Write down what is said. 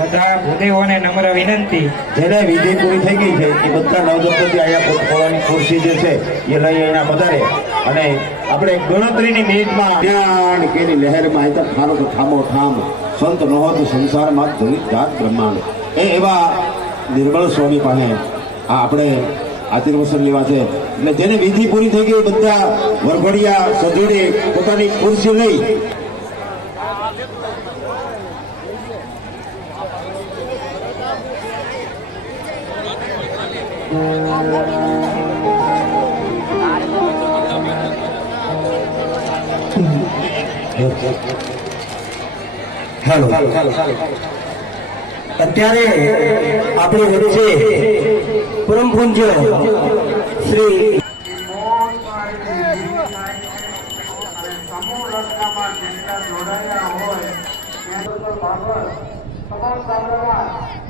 બધા ભૂદેવોને નમ્ર વિનંતી જેને વિધિ પૂરી થઈ ગઈ છે એ બધા નવદંપતિ અહીંયા પોતાની ખુરશી જે છે એ લઈ અહીંયા પધારે અને આપણે ગણતરીની મેચમાં જ્ઞાન કે લહેરમાં આવી તો ખાનો તો સંત ન તો સંસારમાં ધનિક જાત બ્રહ્માંડ એ એવા નિર્મળ સ્વામી પાસે આ આપણે આશીર્વસન લેવા છે અને જેને વિધિ પૂરી થઈ ગઈ બધા વરઘડિયા સજોડી પોતાની ખુરશી લઈ હેલો અત્યારે આપણે વચ્ચે પરમ પૂજ્ય શ્રી જોડાયા હોય તમામ સાધનો